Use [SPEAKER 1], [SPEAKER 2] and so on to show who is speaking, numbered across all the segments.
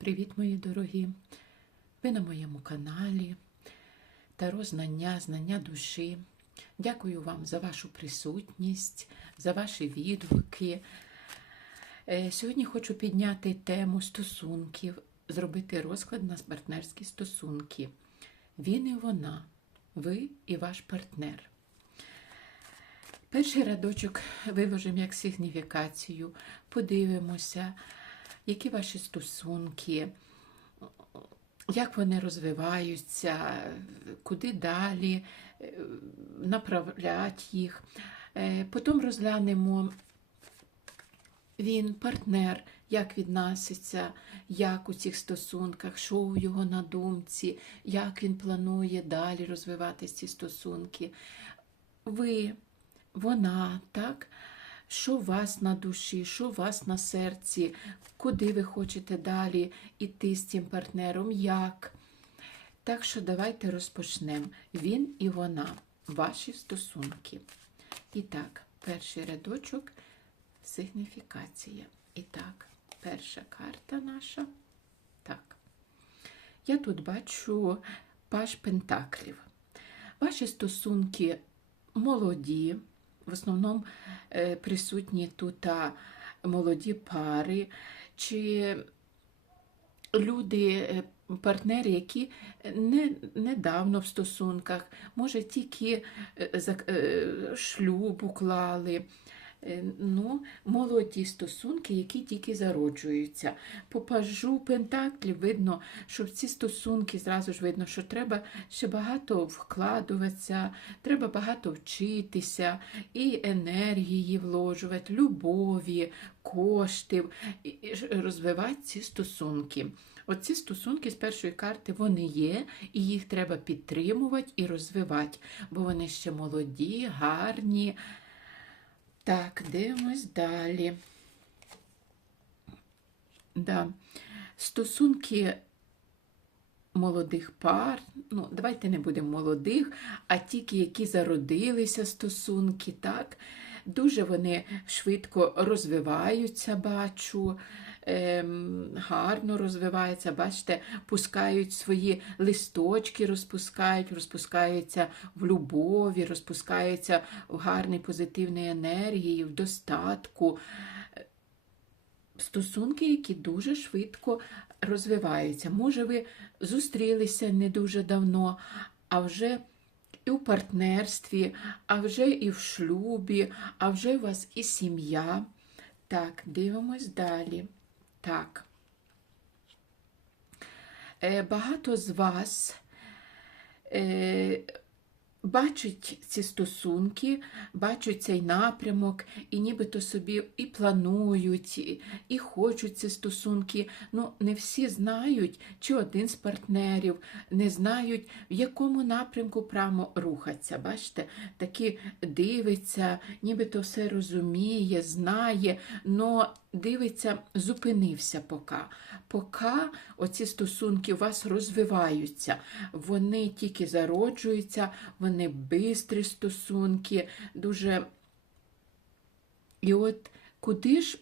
[SPEAKER 1] Привіт, мої дорогі! Ви на моєму каналі Таро знання, знання душі. Дякую вам за вашу присутність, за ваші відгуки. Е, Сьогодні хочу підняти тему стосунків, зробити розклад на партнерські стосунки. Він і вона, ви і ваш партнер. Перший рядочок виложимо як сигніфікацію, подивимося, які ваші стосунки, як вони розвиваються, куди далі е, направлять їх. Е, Потім розглянемо він, партнер, як відноситься, як у цих стосунках, що у його на думці, як він планує далі розвивати ці стосунки. Ви, вона, так? Що у вас на душі, що у вас на серці, куди ви хочете далі йти з цим партнером, як. Так що давайте розпочнемо. Він і вона, ваші стосунки. І так, перший рядочок сигніфікація. І так, перша карта наша. Так. Я тут бачу паш пентаклів. Ваші стосунки молоді, в основному е, присутні тут молоді пари, чи люди, е, партнери, які не, недавно в стосунках, може, тільки е, шлюб уклали. Е, Ну, молоді стосунки, які тільки зароджуються. По пажу Пентаклів видно, що в ці стосунки зразу ж видно, що треба ще багато вкладуватися, треба багато вчитися, і енергії вложувати, любові, коштів, і розвивати ці стосунки. Оці стосунки з першої карти вони є, і їх треба підтримувати і розвивати, бо вони ще молоді, гарні. Так, дивимось далі. Да. Стосунки молодих пар, ну, давайте не будемо молодих, а тільки які зародилися стосунки, так? Дуже вони швидко розвиваються, бачу, ем, гарно розвиваються, бачите, пускають свої листочки, розпускають, розпускаються в любові, розпускаються в гарній позитивній енергії, в достатку. Стосунки, які дуже швидко розвиваються. Може, ви зустрілися не дуже давно, а вже і в партнерстві, а вже і в шлюбі, а вже у вас і сім'я. Так, дивимось далі. Так. Е, Багато з вас бачать ці стосунки, бачать цей напрямок, і нібито собі і планують, і, хочуть ці стосунки. Ну, не всі знають, чи один з партнерів, не знають, в якому напрямку прямо рухатися. Бачите, такі дивиться, нібито все розуміє, знає, но дивиться, зупинився поки. Поки оці стосунки у вас розвиваються, вони тільки зароджуються, вони бистрі стосунки, дуже. І от куди ж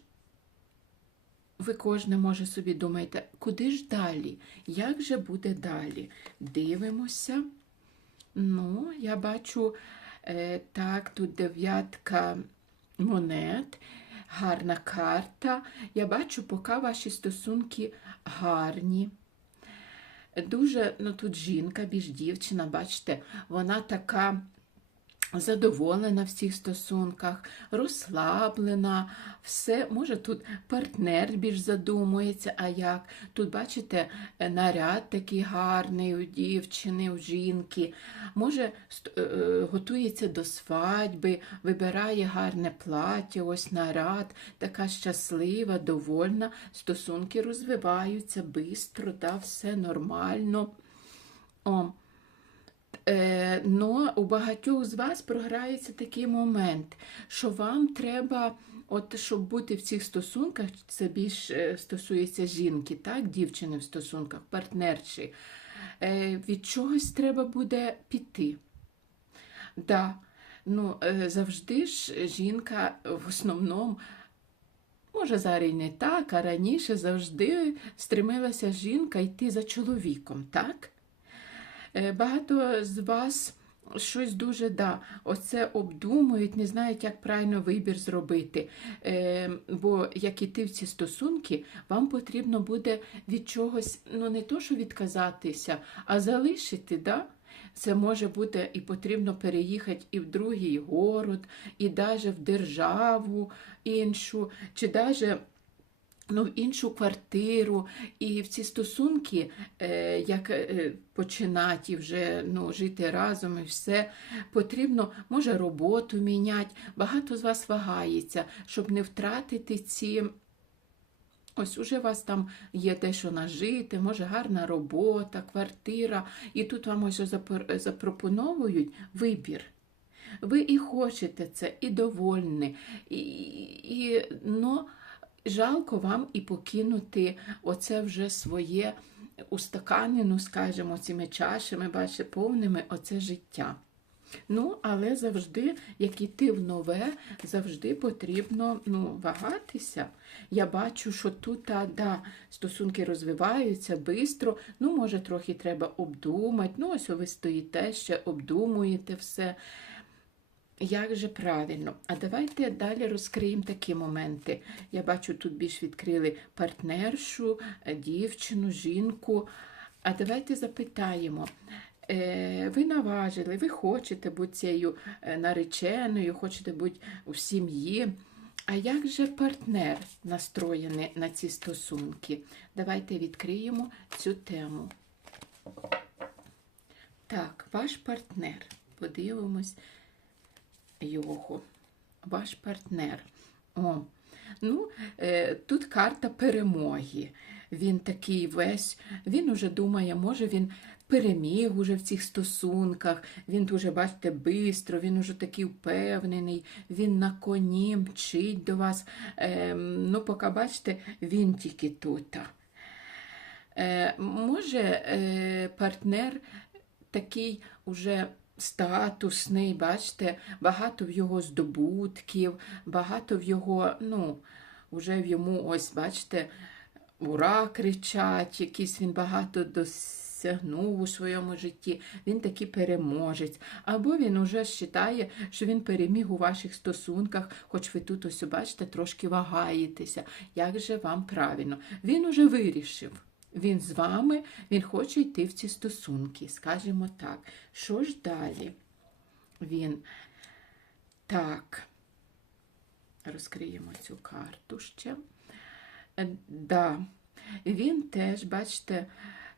[SPEAKER 1] ви кожне може собі думаєте, куди ж далі? Як же буде далі? Дивимося. Ну, я бачу, е, так, тут дев'ятка монет, гарна карта. Я бачу, поки ваші стосунки гарні. Дуже, ну тут жінка, більш дівчина, бачите, вона така задоволена в цих стосунках, розслаблена, все, може тут партнер більш задумується, а як. Тут, бачите, е, наряд такий гарний у дівчини, у жінки, може е, готується до свадьби, вибирає гарне плаття, ось наряд, така щаслива, довольна, стосунки розвиваються швидко, да, все нормально. О, Е, но у багатьох з вас програється такий момент, що вам треба, от щоб бути в цих стосунках, це більш е, стосується жінки, так, дівчини в стосунках, партнерші, е, від чогось треба буде піти. Да, ну, е, завжди ж жінка в основному Може, зараз не так, а раніше завжди стремилася жінка йти за чоловіком, так? Е, Багато з вас щось дуже да, оце обдумують, не знають, як правильно вибір зробити. Е, бо як іти в ці стосунки, вам потрібно буде від чогось, ну не то, що відказатися, а залишити. Да? Це може бути і потрібно переїхати і в другий город, і навіть в державу іншу, чи навіть ну, в іншу квартиру. І в ці стосунки, е, як е, починати вже ну, жити разом і все, потрібно, може, роботу міняти. Багато з вас вагається, щоб не втратити ці. Ось уже у вас там є те, що нажити, може гарна робота, квартира, і тут вам ось запро- запропоновують вибір. Ви і хочете це, і довольні, і, і, но жалко вам і покинути оце вже своє устаканену, скажімо, цими чашами, бачите, повними оце життя. Ну, але завжди, як іти в нове, завжди потрібно ну, вагатися. Я бачу, що тут а, да, стосунки розвиваються швидко, ну, може, трохи треба обдумати. Ну, ось ви стоїте ще, обдумуєте все. Як же правильно? А давайте далі розкриємо такі моменти. Я бачу, тут більш відкрили партнершу, е, дівчину, жінку. А давайте запитаємо. Е, Ви наважили, ви хочете бути цією е, нареченою, хочете бути у сім'ї. А як же партнер настроєний на ці стосунки? Давайте відкриємо цю тему. Так, ваш партнер. Подивимось його. Ваш партнер. О, ну, е, тут карта перемоги. Він такий весь, він уже думає, може він переміг уже в цих стосунках, він дуже, бачите, бистро, він уже такий впевнений, він на коні мчить до вас. Е, ну, поки бачите, він тільки тут. Е, може, е, партнер такий уже статусний, бачите, багато в його здобутків, багато в його, ну, вже в йому, ось, бачите, ура кричать, якийсь він багато досягнув у своєму житті, він такий переможець. Або він уже вважає, що він переміг у ваших стосунках, хоч ви тут ось бачите, трошки вагаєтеся. Як же вам правильно? Він уже вирішив. Він з вами, він хоче йти в ці стосунки, скажімо так. Що ж далі? Він так, розкриємо цю карту ще. Е, Да, він теж, бачите,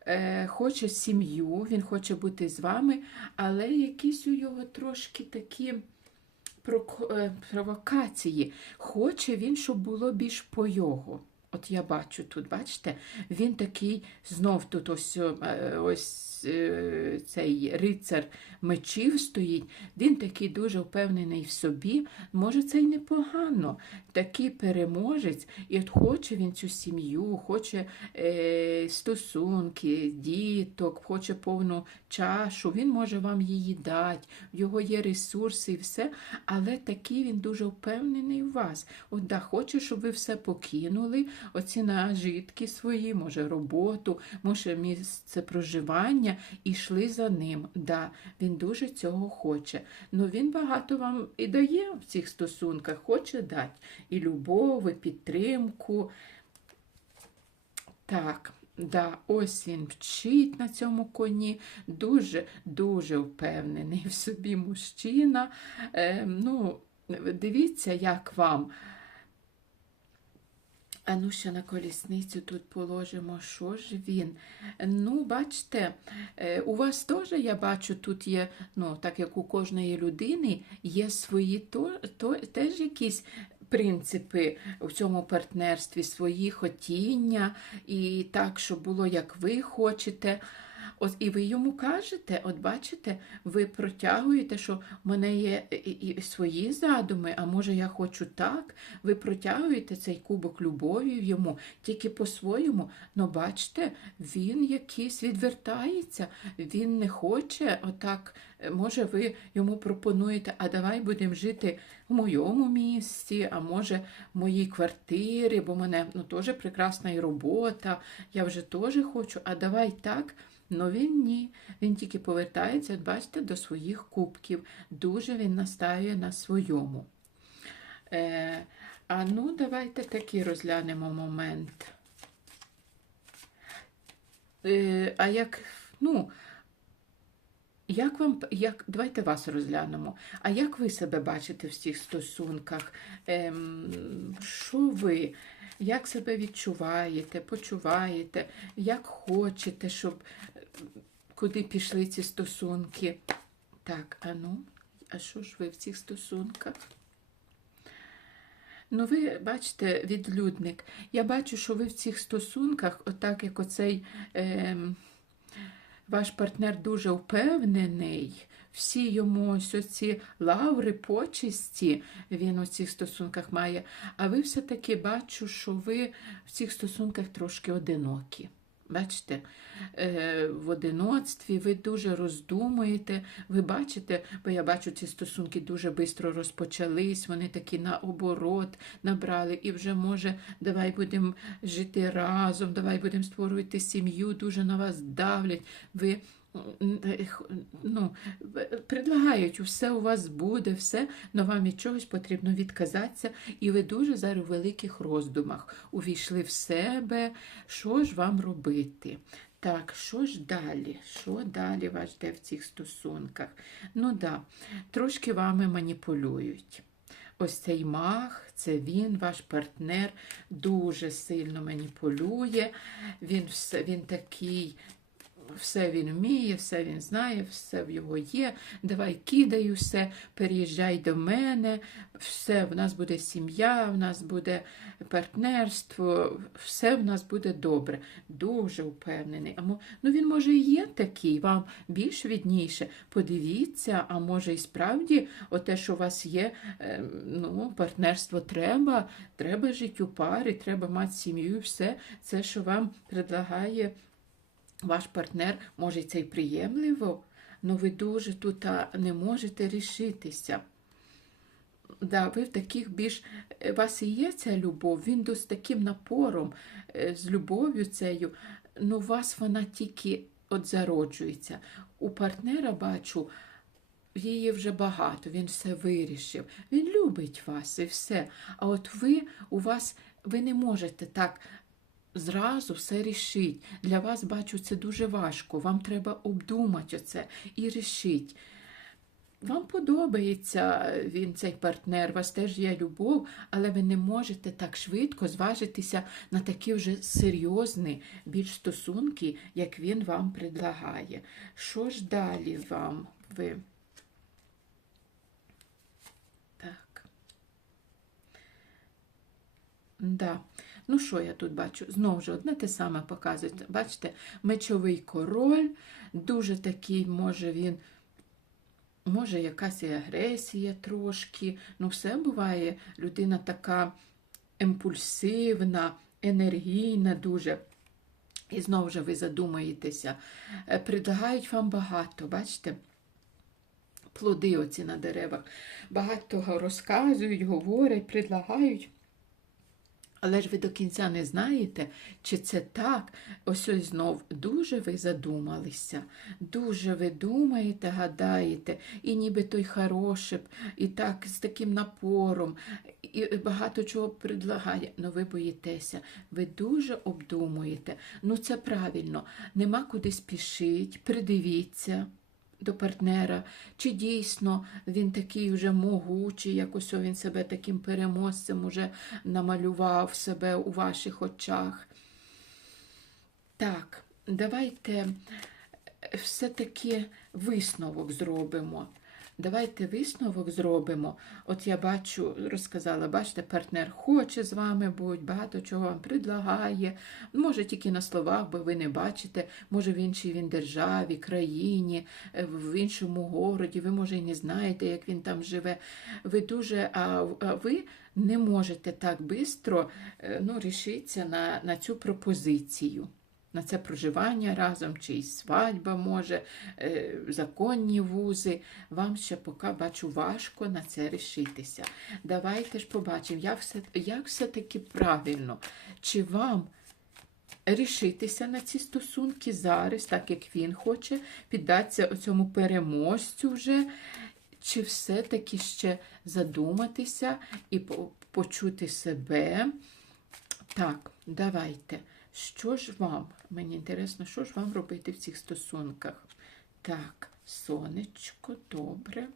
[SPEAKER 1] е, хоче сім'ю, він хоче бути з вами, але якісь у його трошки такі е, провокації. Хоче він, щоб було більш по його. От я бачу тут, бачите, він такий знов тут ось, е, ось цей рицар мечів стоїть. Він такий дуже впевнений в собі. Може, це й непогано. Такий переможець, і от хоче він цю сім'ю, хоче е, стосунки, діток, хоче повну чашу. Він може вам її дати, в його є ресурси і все, але такий він дуже впевнений в вас. От да, хоче, щоб ви все покинули, оці нажитки свої, може, роботу, може, місце проживання, і йшли за ним. Да, він дуже цього хоче. Ну він багато вам і дає в цих стосунках, хоче дати і любов, і підтримку. Так, да, ось він вчить на цьому коні, дуже, дуже впевнений в собі мужчина. Е, ну, дивіться, як вам. Ну, ще на колісницю тут положимо, що ж він. Ну, бачите, е, у вас теж, я бачу, тут є, ну, так як у кожної людини, є свої то, то, теж якісь принципи в цьому партнерстві, свої хотіння, і так, щоб було, як ви хочете. От і ви йому кажете, от бачите, ви протягуєте, що в мене є і, свої задуми, а може я хочу так. Ви протягуєте цей кубок любові йому, тільки по-своєму. Ну, бачите, він якийсь відвертається, він не хоче отак. Може, ви йому пропонуєте, а давай будемо жити у моєму місті, а може в моїй квартирі, бо в мене ну, теж прекрасна і робота, я вже теж хочу, а давай так. Ну він ні. Він тільки повертається, бачите, до своїх кубків. Дуже він настаює на своєму. Е, а ну, давайте такий розглянемо момент. Е, а як, ну, як вам, як, давайте вас розглянемо. А як ви себе бачите в цих стосунках? Ем, що ви? Як себе відчуваєте, почуваєте, як хочете, щоб куди пішли ці стосунки? Так, а ну, а що ж ви в цих стосунках? Ну, ви бачите, відлюдник. Я бачу, що ви в цих стосунках, отак як оцей ем, ваш партнер дуже впевнений, всі йому ось оці лаври, почесті він у цих стосунках має. А ви все-таки бачу, що ви в цих стосунках трошки одинокі. Бачите, е, в одиноцтві ви дуже роздумуєте, ви бачите, бо я бачу, ці стосунки дуже швидко розпочались, вони такі наоборот набрали, і вже може, давай будемо жити разом, давай будемо створювати сім'ю, дуже на вас давлять. Ви ну, в- предлагають, все у вас буде, все, але вам від чогось потрібно відказатися, і ви дуже зараз у великих роздумах увійшли в себе, що ж вам робити. Так, що ж далі? Що далі вас жде в цих стосунках? Ну да, трошки вами маніпулюють. Ось цей мах, це він, ваш партнер, дуже сильно маніпулює. Він, він такий, все він вміє, все він знає, все в його є. Давай кидай все, переїжджай до мене, все, в нас буде сім'я, в нас буде партнерство, все в нас буде добре. Дуже впевнений. А ну він може і є такий, вам більш відніше. Подивіться, а може і справді оте, що у вас є, е, ну, партнерство треба, треба жити у парі, треба мати сім'ю, все це, що вам предлагає ваш партнер, може, це й приємливо, але ви дуже тут не можете рішитися. Да, ви в таких більш у вас і є ця любов, він з таким напором, е, з любов'ю цією, ну у вас вона тільки от зароджується. У партнера бачу, її вже багато, він все вирішив. Він любить вас і все. А от ви у вас ви не можете так зразу все рішити. Для вас, бачу, це дуже важко. Вам треба обдумати оце і рішити. Вам подобається він, цей партнер, у вас теж є любов, але ви не можете так швидко зважитися на такі вже серйозні більш стосунки, як він вам предлагає. Що ж далі вам ви? Так. Да. Ну, що я тут бачу? Знову ж одне те саме показує. Бачите, мечовий король, дуже такий, може він. Може, якась і агресія трошки. Ну, все буває. Людина така імпульсивна, енергійна дуже. І знову ж ви задумаєтеся. Е, Предлагають вам багато, бачите? Плоди оці на деревах. Багато розказують, говорять, предлагають. Але ж ви до кінця не знаєте, чи це так. Ось ось знов дуже ви задумалися, дуже ви думаєте, гадаєте, і ніби той хороший, і так з таким напором, і багато чого предлагає. Ну ви боїтеся, ви дуже обдумуєте. Ну це правильно, нема куди спішить, придивіться до партнера, чи дійсно він такий вже могучий, якось він себе таким переможцем уже намалював себе у ваших очах. Так, давайте все-таки висновок зробимо. Давайте висновок зробимо. От я бачу, розказала, бачите, партнер хоче з вами бути, багато чого вам предлагає. Може, тільки на словах, бо ви не бачите, може в іншій він державі, країні, е, в іншому городі, ви, може, і не знаєте, як він там живе. Ви дуже, а, ви не можете так швидко ну, рішитися на, на цю пропозицію. На це проживання разом, чи й свадьба може, е, законні вузи. Вам ще поки бачу важко на це рішитися. Давайте ж побачимо, як все, як все-таки правильно, чи вам рішитися на ці стосунки зараз, так як він хоче, піддатися цьому переможцю вже, чи все-таки ще задуматися і почути себе. Так, давайте. Що ж вам? Мені інтересно, що ж вам робити в цих стосунках? Так, сонечко, добре.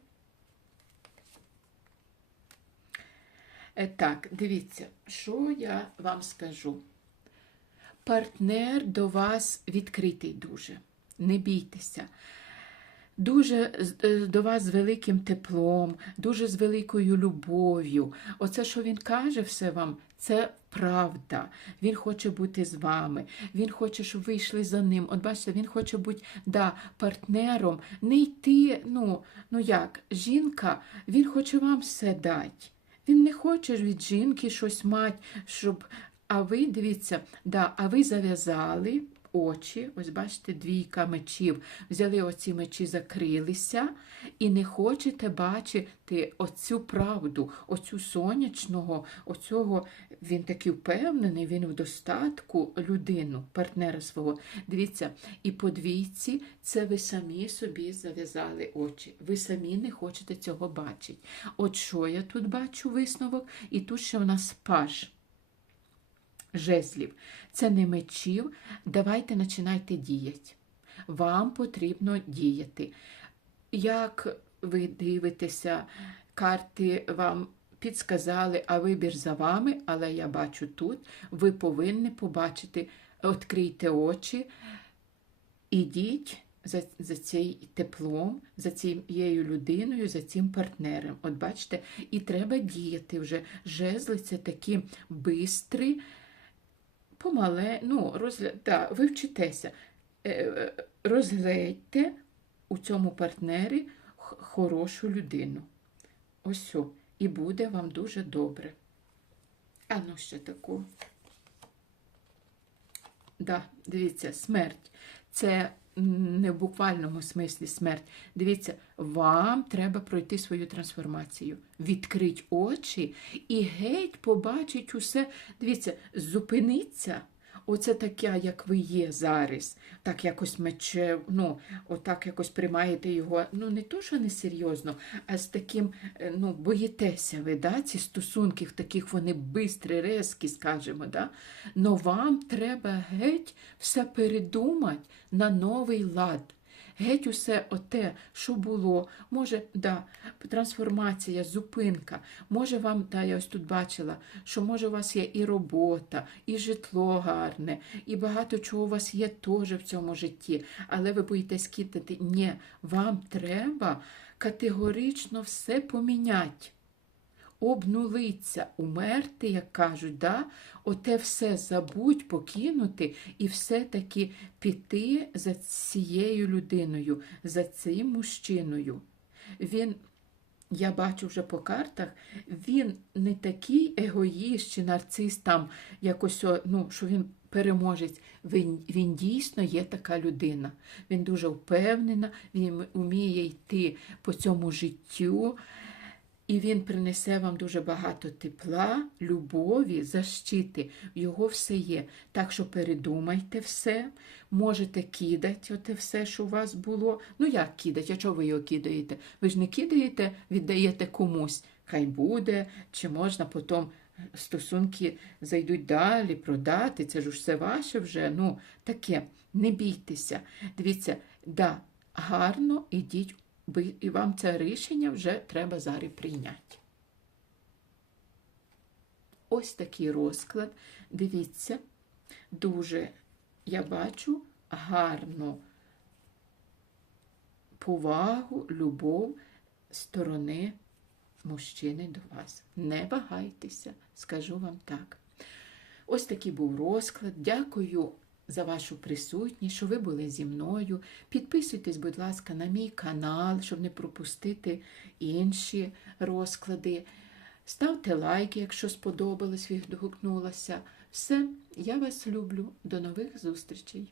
[SPEAKER 1] Е, Так, дивіться, що я вам скажу. Партнер до вас відкритий дуже. Не бійтеся. Дуже е, до вас з великим теплом, дуже з великою любов'ю. Оце, що він каже все вам, це правда. Він хоче бути з вами. Він хоче, щоб ви йшли за ним. От бачите, він хоче бути да, партнером, не йти. Ну, ну як, жінка, він хоче вам все дати. Він не хоче від жінки щось мати, щоб. А ви дивіться, да, а ви зав'язали очі, ось бачите, двійка мечів. Взяли оці мечі, закрилися, і не хочете бачити оцю правду, оцю сонячного, оцього він такий впевнений, він в достатку людину, партнера свого. Дивіться, і по двійці це ви самі собі зав'язали очі. Ви самі не хочете цього бачити. От що я тут бачу висновок, і тут ще в нас паж жезлів. Це не мечів. Давайте починайте діяти. Вам потрібно діяти. Як ви дивитеся, карти вам підсказали, а вибір за вами, але я бачу тут, ви повинні побачити, відкрийте очі, ідіть за, за цим теплом, за цією людиною, за цим партнером. От бачите, і треба діяти вже. Жезли це такі бистрі, помале, ну, розгля... да, ви вчитеся. Е, е, Розглядьте у цьому партнері хорошу людину. Ось о, і буде вам дуже добре. А ну ще таку. Да, дивіться, смерть. Це не в буквальному смислі смерть. Дивіться, вам треба пройти свою трансформацію, відкрити очі і геть побачить усе. Дивіться, зупиниться. Оце таке, як ви є зараз, так якось мече, ну, отак якось приймаєте його, ну не то, що несерйозно, а з таким, е, ну, боїтеся ви, да, ці стосунки, таких вони бистрі, резкі, скажімо, да? Но вам треба геть все передумати на новий лад. Геть усе оте, що було, може, да, трансформація, зупинка. Може вам, да, я ось тут бачила, що може у вас є і робота, і житло гарне, і багато чого у вас є теж в цьому житті, але ви боїтесь кидати. Ні, вам треба категорично все поміняти обнулиться, умерти, як кажуть, да? оте все забудь, покинути і все-таки піти за цією людиною, за цим мужчиною. Він, я бачу вже по картах, він не такий егоїст чи нарцис там, якось, ну, що він переможець. Він, він дійсно є така людина. Він дуже впевнена, він вміє йти по цьому життю. І він принесе вам дуже багато тепла, любові, защити. Його все є. Так що передумайте все, можете кидати оте все, що у вас було. Ну як кидати? А чого ви його кидаєте? Ви ж не кидаєте, віддаєте комусь. Хай буде, чи можна потім стосунки зайдуть далі, продати. Це ж все ваше вже. Ну, таке, не бійтеся. Дивіться, да, гарно ідіть і вам це рішення вже треба зараз прийняти. Ось такий розклад. Дивіться, дуже, я бачу, гарну повагу, любов сторони мужчини до вас. Не вагайтеся, скажу вам так. Ось такий був розклад. Дякую за вашу присутність, що ви були зі мною. Підписуйтесь, будь ласка, на мій канал, щоб не пропустити інші розклади. Ставте лайки, якщо сподобалось, відгукнулося. Все, я вас люблю. До нових зустрічей.